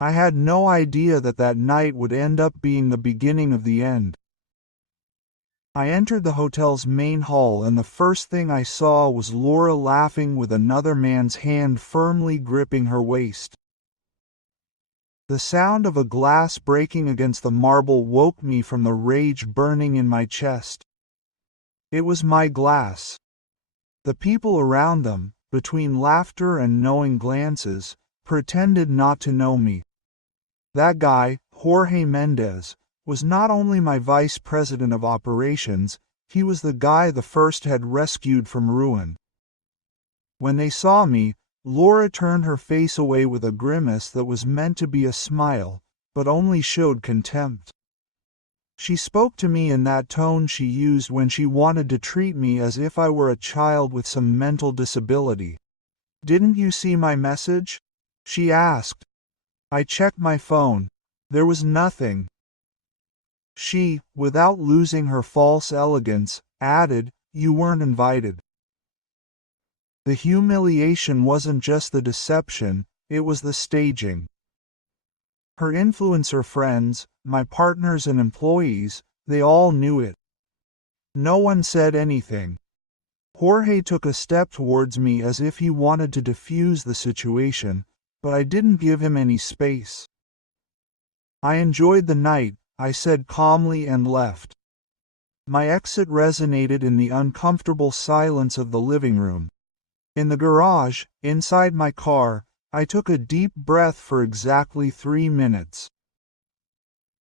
I had no idea that that night would end up being the beginning of the end. I entered the hotel's main hall and the first thing I saw was Laura laughing with another man's hand firmly gripping her waist. The sound of a glass breaking against the marble woke me from the rage burning in my chest. It was my glass. The people around them, between laughter and knowing glances, pretended not to know me. That guy, Jorge Mendez, was not only my vice president of operations, he was the guy the first had rescued from ruin. When they saw me, Laura turned her face away with a grimace that was meant to be a smile, but only showed contempt. She spoke to me in that tone she used when she wanted to treat me as if I were a child with some mental disability. "Didn't you see my message?" she asked. I checked my phone. There was nothing. She, without losing her false elegance, added, "You weren't invited." The humiliation wasn't just the deception, it was the staging. Her influencer friends, my partners and employees, they all knew it. No one said anything. Jorge took a step towards me as if he wanted to defuse the situation, but I didn't give him any space. "I enjoyed the night," I said calmly and left. My exit resonated in the uncomfortable silence of the living room. In the garage, inside my car, I took a deep breath for exactly 3 minutes.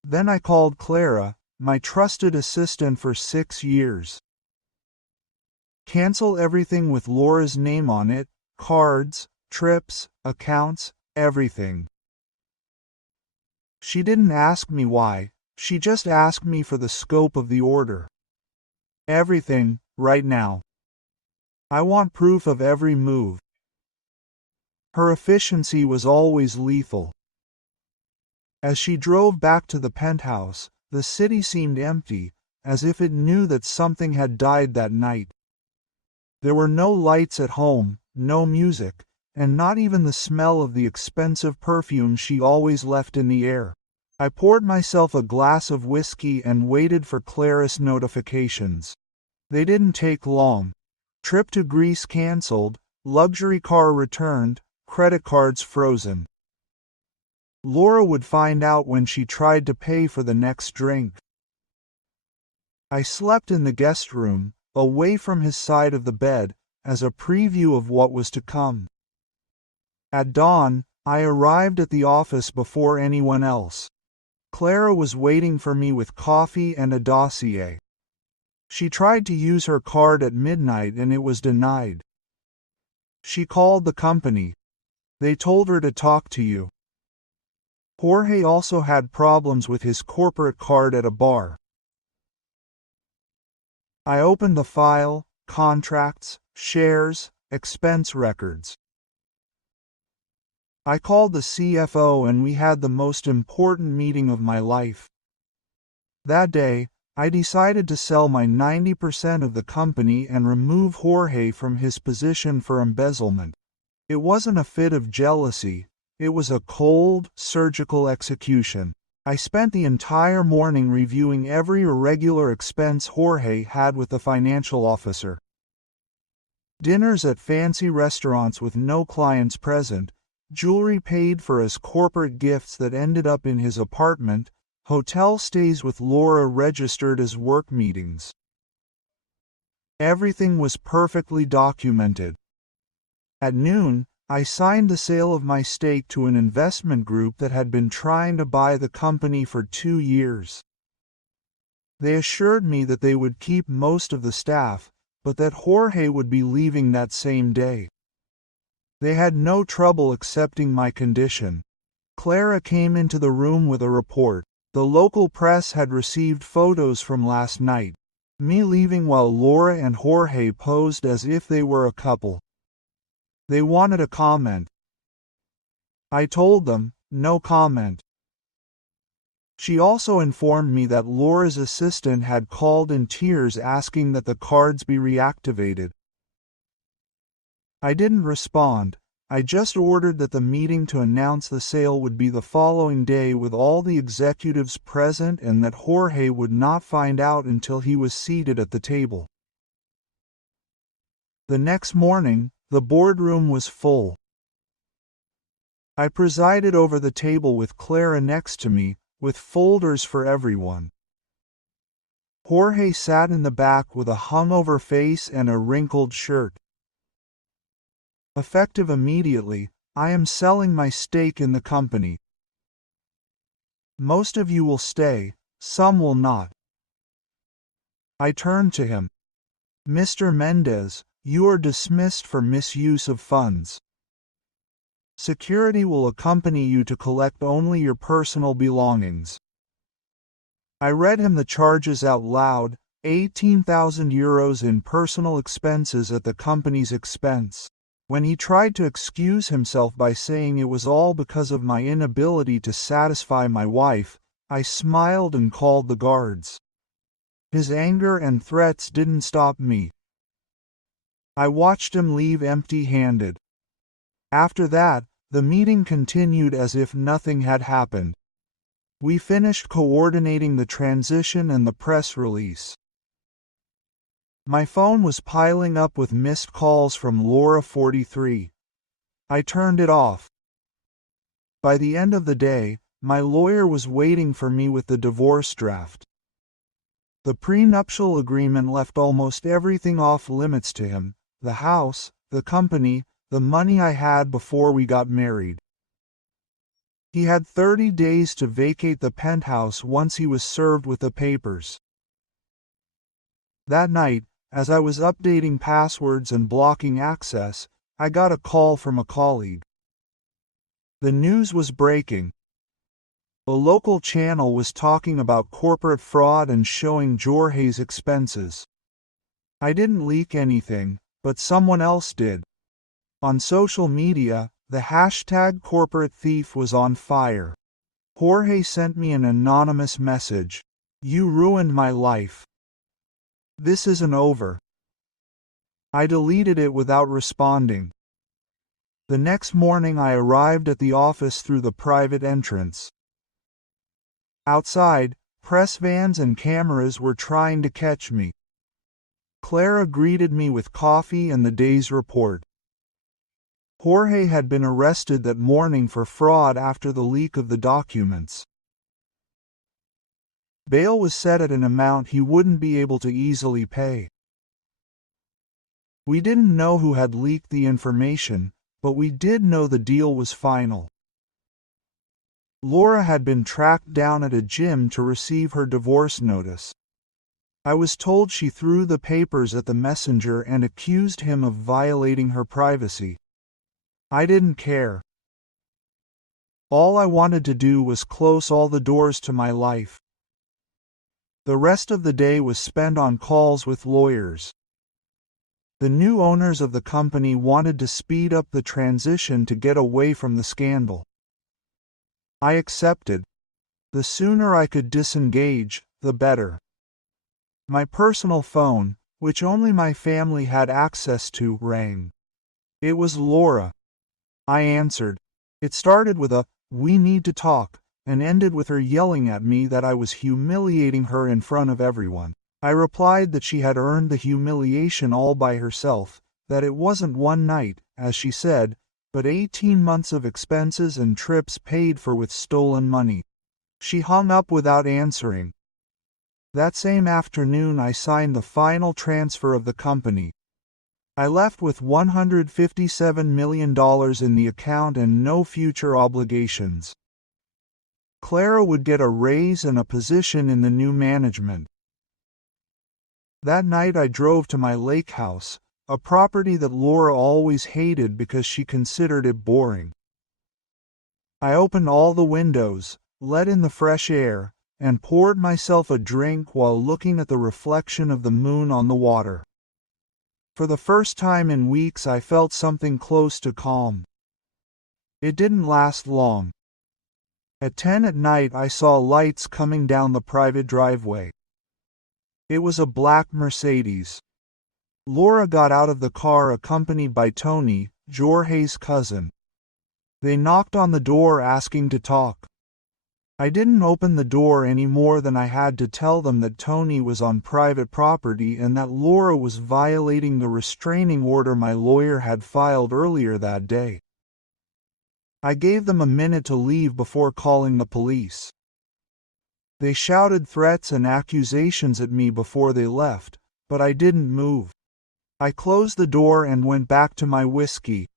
Then I called Clara, my trusted assistant for 6 years. "Cancel everything with Laura's name on it, cards, trips, accounts, everything." She didn't ask me why, she just asked me for the scope of the order. "Everything, right now. I want proof of every move." Her efficiency was always lethal. As she drove back to the penthouse, the city seemed empty, as if it knew that something had died that night. There were no lights at home, no music, and not even the smell of the expensive perfume she always left in the air. I poured myself a glass of whiskey and waited for Clara's notifications. They didn't take long. Trip to Greece canceled, luxury car returned, credit cards frozen. Laura would find out when she tried to pay for the next drink. I slept in the guest room, away from his side of the bed, as a preview of what was to come. At dawn, I arrived at the office before anyone else. Clara was waiting for me with coffee and a dossier. She tried to use her card at midnight and it was denied. She called the company. They told her to talk to you. Jorge also had problems with his corporate card at a bar. I opened the file, contracts, shares, expense records. I called the CFO and we had the most important meeting of my life. That day, I decided to sell my 90% of the company and remove Jorge from his position for embezzlement. It wasn't a fit of jealousy, it was a cold, surgical execution. I spent the entire morning reviewing every irregular expense Jorge had with the financial officer. Dinners at fancy restaurants with no clients present, jewelry paid for as corporate gifts that ended up in his apartment, hotel stays with Laura registered as work meetings. Everything was perfectly documented. At noon, I signed the sale of my stake to an investment group that had been trying to buy the company for 2 years. They assured me that they would keep most of the staff, but that Jorge would be leaving that same day. They had no trouble accepting my condition. Clara came into the room with a report. The local press had received photos from last night. Me leaving while Laura and Jorge posed as if they were a couple. They wanted a comment. I told them, no comment. She also informed me that Laura's assistant had called in tears asking that the cards be reactivated. I didn't respond. I just ordered that the meeting to announce the sale would be the following day with all the executives present and that Jorge would not find out until he was seated at the table. The next morning, the boardroom was full. I presided over the table with Clara next to me, with folders for everyone. Jorge sat in the back with a hungover face and a wrinkled shirt. Effective immediately, I am selling my stake in the company. Most of you will stay, some will not. I turned to him. Mr. Mendez, you are dismissed for misuse of funds. Security will accompany you to collect only your personal belongings. I read him the charges out loud, 18,000 euros in personal expenses at the company's expense. When he tried to excuse himself by saying it was all because of my inability to satisfy my wife, I smiled and called the guards. His anger and threats didn't stop me. I watched him leave empty-handed. After that, the meeting continued as if nothing had happened. We finished coordinating the transition and the press release. My phone was piling up with missed calls from Laura 43. I turned it off. By the end of the day, my lawyer was waiting for me with the divorce draft. The prenuptial agreement left almost everything off limits to him: the house, the company, the money I had before we got married. He had 30 days to vacate the penthouse once he was served with the papers. That night, as I was updating passwords and blocking access, I got a call from a colleague. The news was breaking. A local channel was talking about corporate fraud and showing Jorge's expenses. I didn't leak anything, but someone else did. On social media, the hashtag corporate thief was on fire. Jorge sent me an anonymous message. You ruined my life. This isn't over. I deleted it without responding. The next morning I arrived at the office through the private entrance. Outside, press vans and cameras were trying to catch me. Clara greeted me with coffee and the day's report. Jorge had been arrested that morning for fraud after the leak of the documents. Bail was set at an amount he wouldn't be able to easily pay. We didn't know who had leaked the information, but we did know the deal was final. Laura had been tracked down at a gym to receive her divorce notice. I was told she threw the papers at the messenger and accused him of violating her privacy. I didn't care. All I wanted to do was close all the doors to my life. The rest of the day was spent on calls with lawyers. The new owners of the company wanted to speed up the transition to get away from the scandal. I accepted. The sooner I could disengage, the better. My personal phone, which only my family had access to, rang. It was Laura. I answered. It started with a, "We need to talk," and ended with her yelling at me that I was humiliating her in front of everyone. I replied that she had earned the humiliation all by herself, that it wasn't one night, as she said, but 18 months of expenses and trips paid for with stolen money. She hung up without answering. That same afternoon I signed the final transfer of the company. I left with $157 million in the account and no future obligations. Clara would get a raise and a position in the new management. That night I drove to my lake house, a property that Laura always hated because she considered it boring. I opened all the windows, let in the fresh air, and poured myself a drink while looking at the reflection of the moon on the water. For the first time in weeks I felt something close to calm. It didn't last long. At 10 at night I saw lights coming down the private driveway. It was a black Mercedes. Laura got out of the car accompanied by Tony, Jorge's cousin. They knocked on the door asking to talk. I didn't open the door any more than I had to tell them that Tony was on private property and that Laura was violating the restraining order my lawyer had filed earlier that day. I gave them a minute to leave before calling the police. They shouted threats and accusations at me before they left, but I didn't move. I closed the door and went back to my whiskey.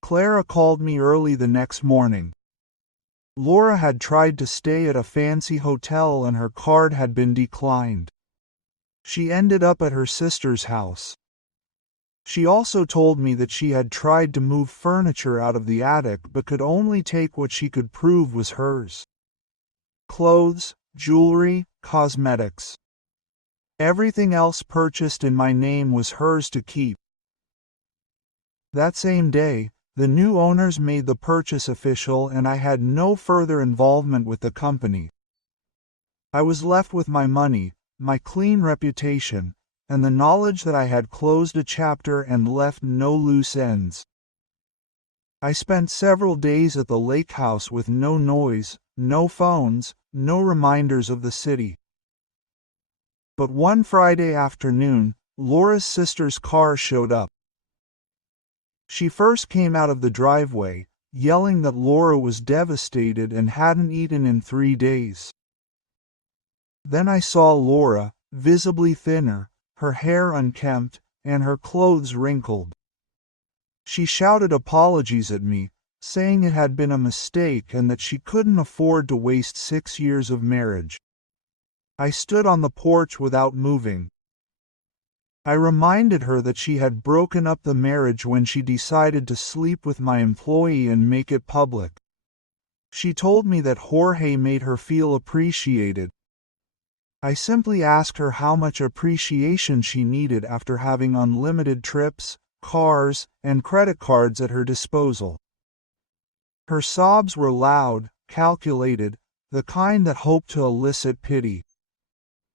Clara called me early the next morning. Laura had tried to stay at a fancy hotel and her card had been declined. She ended up at her sister's house. She also told me that she had tried to move furniture out of the attic but could only take what she could prove was hers. Clothes, jewelry, cosmetics. Everything else purchased in my name was hers to keep. That same day, the new owners made the purchase official and I had no further involvement with the company. I was left with my money, my clean reputation, and the knowledge that I had closed a chapter and left no loose ends. I spent several days at the lake house with no noise, no phones, no reminders of the city. But one Friday afternoon, Laura's sister's car showed up. She first came out of the driveway, yelling that Laura was devastated and hadn't eaten in 3 days. Then I saw Laura, visibly thinner, her hair unkempt, and her clothes wrinkled. She shouted apologies at me, saying it had been a mistake and that she couldn't afford to waste 6 years of marriage. I stood on the porch without moving. I reminded her that she had broken up the marriage when she decided to sleep with my employee and make it public. She told me that Jorge made her feel appreciated. I simply asked her how much appreciation she needed after having unlimited trips, cars, and credit cards at her disposal. Her sobs were loud, calculated, the kind that hoped to elicit pity.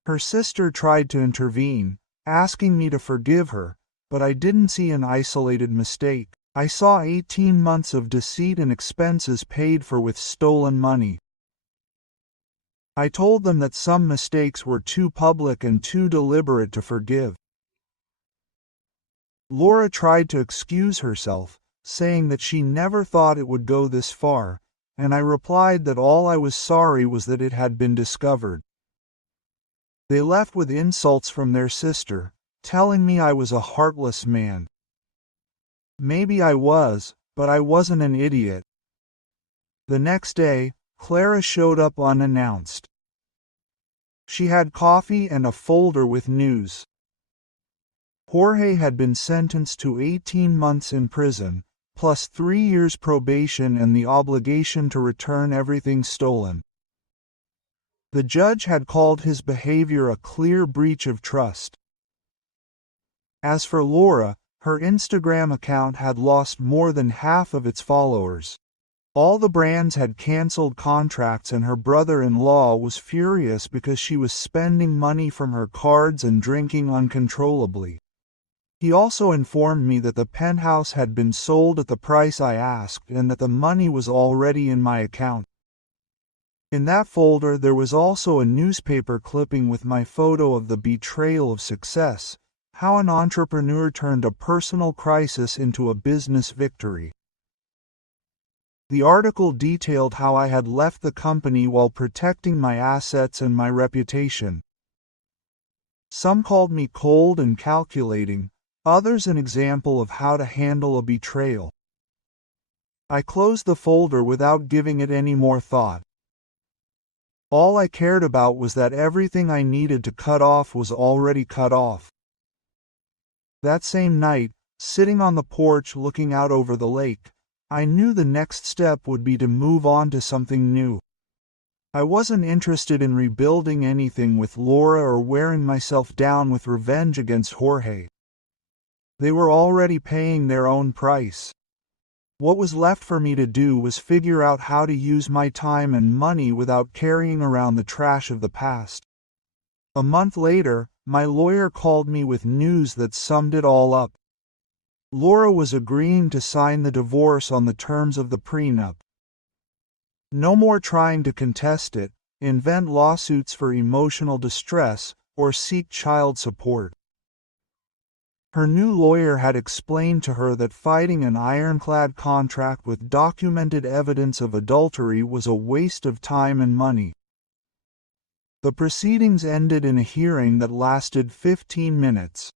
Her sister tried to intervene, asking me to forgive her, but I didn't see an isolated mistake. I saw 18 months of deceit and expenses paid for with stolen money. I told them that some mistakes were too public and too deliberate to forgive. Laura tried to excuse herself, saying that she never thought it would go this far, and I replied that all I was sorry was that it had been discovered. They left with insults from their sister, telling me I was a heartless man. Maybe I was, but I wasn't an idiot. The next day, Clara showed up unannounced. She had coffee and a folder with news. Jorge had been sentenced to 18 months in prison, plus 3 years probation and the obligation to return everything stolen. The judge had called his behavior a clear breach of trust. As for Laura, her Instagram account had lost more than half of its followers. All the brands had canceled contracts and her brother-in-law was furious because she was spending money from her cards and drinking uncontrollably. He also informed me that the penthouse had been sold at the price I asked and that the money was already in my account. In that folder there was also a newspaper clipping with my photo of the betrayal of success, how an entrepreneur turned a personal crisis into a business victory. The article detailed how I had left the company while protecting my assets and my reputation. Some called me cold and calculating, others an example of how to handle a betrayal. I closed the folder without giving it any more thought. All I cared about was that everything I needed to cut off was already cut off. That same night, sitting on the porch looking out over the lake, I knew the next step would be to move on to something new. I wasn't interested in rebuilding anything with Laura or wearing myself down with revenge against Jorge. They were already paying their own price. What was left for me to do was figure out how to use my time and money without carrying around the trash of the past. A month later, my lawyer called me with news that summed it all up. Laura was agreeing to sign the divorce on the terms of the prenup. No more trying to contest it, invent lawsuits for emotional distress, or seek child support. Her new lawyer had explained to her that fighting an ironclad contract with documented evidence of adultery was a waste of time and money. The proceedings ended in a hearing that lasted 15 minutes.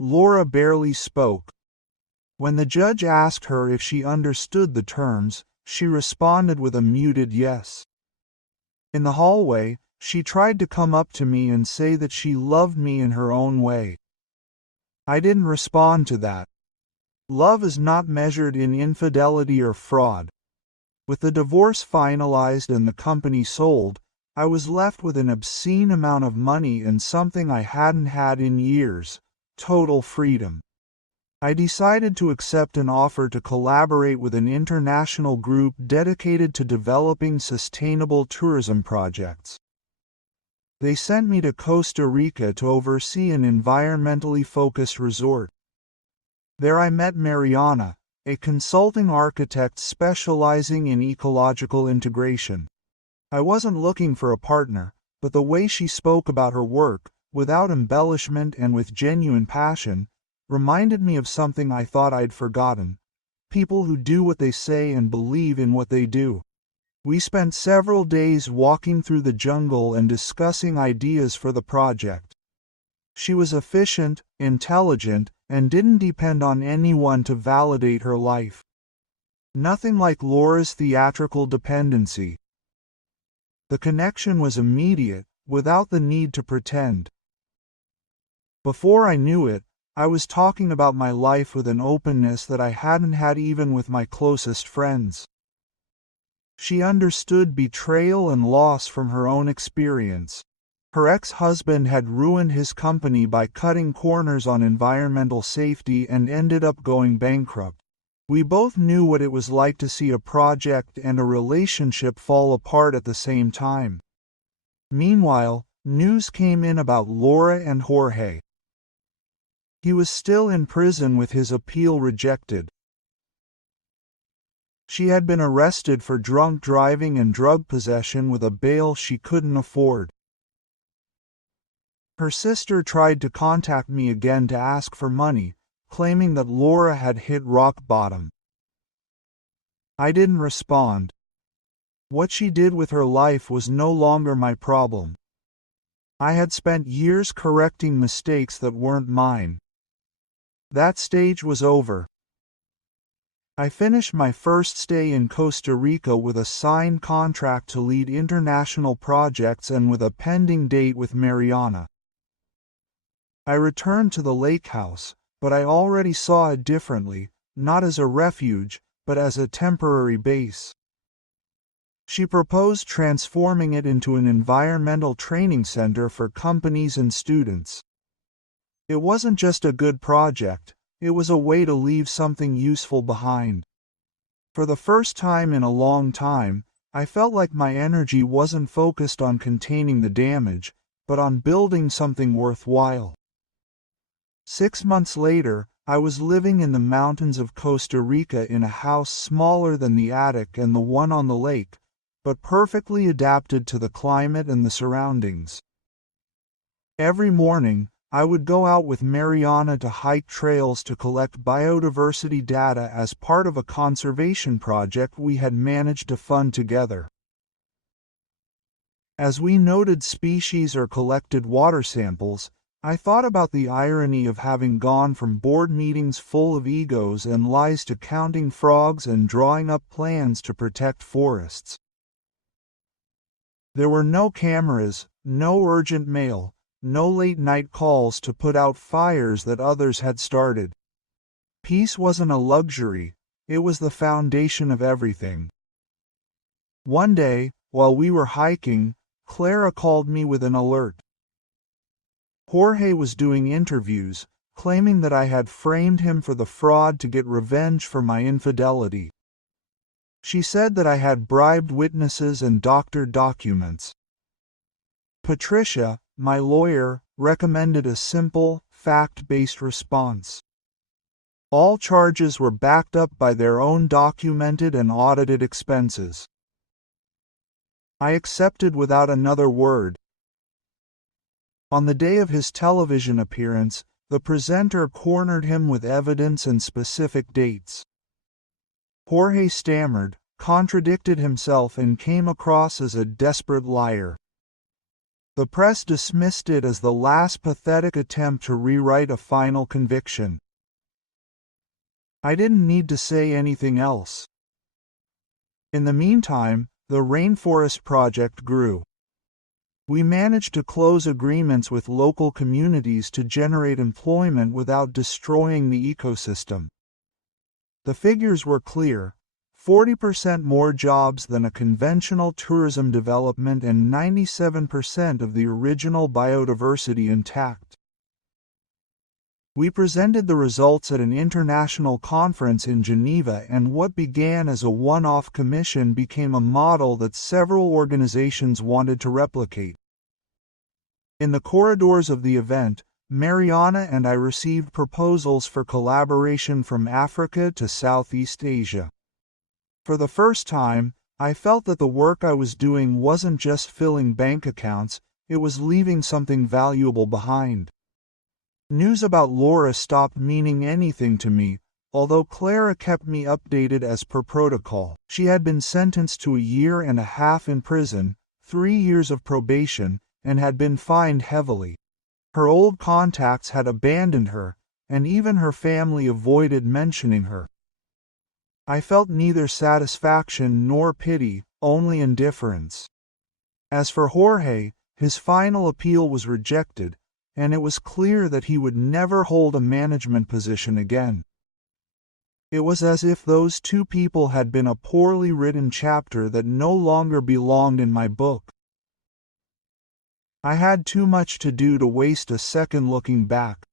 Laura barely spoke. When the judge asked her if she understood the terms, she responded with a muted yes. In the hallway, she tried to come up to me and say that she loved me in her own way. I didn't respond to that. Love is not measured in infidelity or fraud. With the divorce finalized and the company sold, I was left with an obscene amount of money and something I hadn't had in years: total freedom. I decided to accept an offer to collaborate with an international group dedicated to developing sustainable tourism projects. They sent me to Costa Rica to oversee an environmentally focused resort. There I met Mariana, a consulting architect specializing in ecological integration. I wasn't looking for a partner, but the way she spoke about her work, without embellishment and with genuine passion, reminded me of something I thought I'd forgotten: people who do what they say and believe in what they do. We spent several days walking through the jungle and discussing ideas for the project. She was efficient, intelligent, and didn't depend on anyone to validate her life. Nothing like Laura's theatrical dependency. The connection was immediate, without the need to pretend. Before I knew it, I was talking about my life with an openness that I hadn't had even with my closest friends. She understood betrayal and loss from her own experience. Her ex-husband had ruined his company by cutting corners on environmental safety and ended up going bankrupt. We both knew what it was like to see a project and a relationship fall apart at the same time. Meanwhile, news came in about Laura and Jorge. He was still in prison with his appeal rejected. She had been arrested for drunk driving and drug possession with a bail she couldn't afford. Her sister tried to contact me again to ask for money, claiming that Laura had hit rock bottom. I didn't respond. What she did with her life was no longer my problem. I had spent years correcting mistakes that weren't mine. That stage was over. I finished my first stay in Costa Rica with a signed contract to lead international projects and with a pending date with Mariana. I returned to the lake house, but I already saw it differently, not as a refuge, but as a temporary base. She proposed transforming it into an environmental training center for companies and students. It wasn't just a good project, it was a way to leave something useful behind. For the first time in a long time, I felt like my energy wasn't focused on containing the damage, but on building something worthwhile. 6 months later, I was living in the mountains of Costa Rica in a house smaller than the attic and the one on the lake, but perfectly adapted to the climate and the surroundings. Every morning, I would go out with Mariana to hike trails to collect biodiversity data as part of a conservation project we had managed to fund together. As we noted species or collected water samples, I thought about the irony of having gone from board meetings full of egos and lies to counting frogs and drawing up plans to protect forests. There were no cameras, no urgent mail, no late-night calls to put out fires that others had started. Peace wasn't a luxury, it was the foundation of everything. One day, while we were hiking, Clara called me with an alert. Jorge was doing interviews, claiming that I had framed him for the fraud to get revenge for my infidelity. She said that I had bribed witnesses and doctored documents. Patricia, my lawyer, recommended a simple, fact-based response. All charges were backed up by their own documented and audited expenses. I accepted without another word. On the day of his television appearance, the presenter cornered him with evidence and specific dates. Jorge stammered, contradicted himself, and came across as a desperate liar. The press dismissed it as the last pathetic attempt to rewrite a final conviction. I didn't need to say anything else. In the meantime, the Rainforest Project grew. We managed to close agreements with local communities to generate employment without destroying the ecosystem. The figures were clear: 40% more jobs than a conventional tourism development and 97% of the original biodiversity intact. We presented the results at an international conference in Geneva, and what began as a one-off commission became a model that several organizations wanted to replicate. In the corridors of the event, Mariana and I received proposals for collaboration from Africa to Southeast Asia. For the first time, I felt that the work I was doing wasn't just filling bank accounts, it was leaving something valuable behind. News about Laura stopped meaning anything to me, although Clara kept me updated as per protocol. She had been sentenced to 1.5 years in prison, 3 years of probation, and had been fined heavily. Her old contacts had abandoned her, and even her family avoided mentioning her. I felt neither satisfaction nor pity, only indifference. As for Jorge, his final appeal was rejected, and it was clear that he would never hold a management position again. It was as if those two people had been a poorly written chapter that no longer belonged in my book. I had too much to do to waste a second looking back.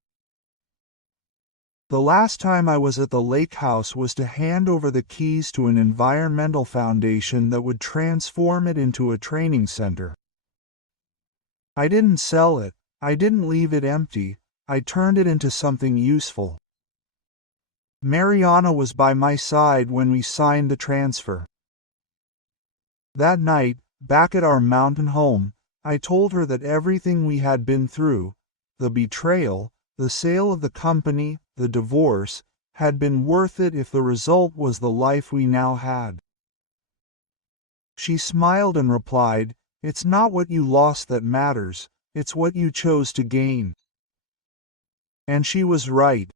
The last time I was at the lake house was to hand over the keys to an environmental foundation that would transform it into a training center. I didn't sell it, I didn't leave it empty, I turned it into something useful. Mariana was by my side when we signed the transfer. That night, back at our mountain home, I told her that everything we had been through, the betrayal, the sale of the company, the divorce, had been worth it if the result was the life we now had. She smiled and replied, "It's not what you lost that matters, it's what you chose to gain." And she was right.